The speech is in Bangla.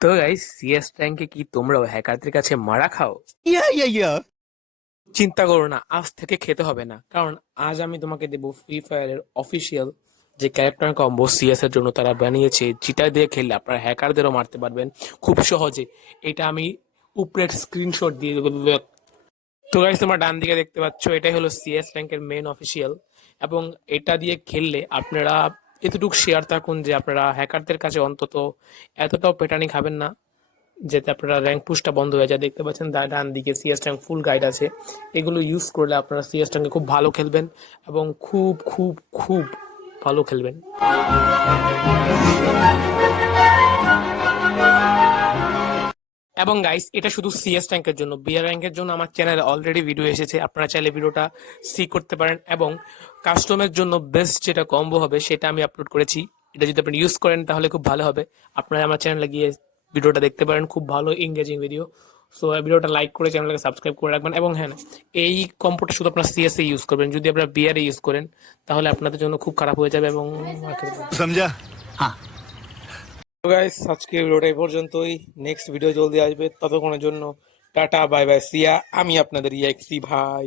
তো গাইস, সিএস র্যাঙ্কে কি তোমরাও হ্যাকারদের কাছে মারা খাও? Yeah. চিন্তা করো না, আজ থেকে খেতে হবে না, কারণ আজ আমি তোমাকে দেবো ফ্রি ফায়ারের অফিসিয়াল যে ক্যারেক্টার কম্বো সিএস এর জন্য তারা বানিয়েছে, যেটা দিয়ে খেললে আপনারা হ্যাকারদেরও মারতে পারবেন খুব সহজে। এটা আমি উপরের স্ক্রিনশট দিয়ে দেবো। তো গাইস, তোমরা ডান দিকে দেখতে পাচ্ছ, এটাই হলো সিএস র্যাঙ্কের মেন অফিসিয়াল। এবং এটা দিয়ে খেললে আপনারা এতটুকু শেয়ার থাকুন যে আপনারা হ্যাকারদের কাছে অন্তত এতটাও পেটানি খাবেন না, যেতে আপনারা র্যাঙ্ক পুশটা বন্ধ হয়ে যায়। দেখতে পাচ্ছেন ডান দিকে সিএস র্যাঙ্ক ফুল গাইড আছে। এগুলো ইউজ করলে আপনারা সিএস র্যাঙ্কে খুব ভালো খেলবেন এবং খুব খুব খুব ভালো খেলবেন। এবং গাইস, এটা শুধু সিএস র্যাঙ্কের জন্য। বিআর র্যাঙ্কের জন্য আমার চ্যানেলে অলরেডি ভিডিও এসেছে, আপনারা চাইলে ভিডিওটা সি করতে পারেন। এবং কাস্টমের জন্য বেস্ট যেটা কম্বো হবে সেটা আমি আপলোড করেছি। এটা যদি আপনি ইউজ করেন তাহলে খুব ভালো হবে। আপনারা আমার চ্যানেলে গিয়ে ভিডিওটা দেখতে পারেন, খুব ভালো এঙ্গেজিং ভিডিও। সো ভিডিওটা লাইক করে চ্যানেলকে সাবস্ক্রাইব করে রাখবেন। এবং হ্যাঁ, এই কম্বোটা শুধু আপনারা সিএস এ ইউজ করবেন। যদি আপনারা বিআর এ ইউজ করেন তাহলে আপনাদের জন্য খুব খারাপ হয়ে যাবে। এবং समझा। তো গাইস, আজকে ভিডিওটা এই পর্যন্তই। নেক্সট ভিডিও জলদি আসবে, ততক্ষণের জন্য টাটা বাই বাই সিয়া। আমি আপনাদের ইয়াক্সি ভাই।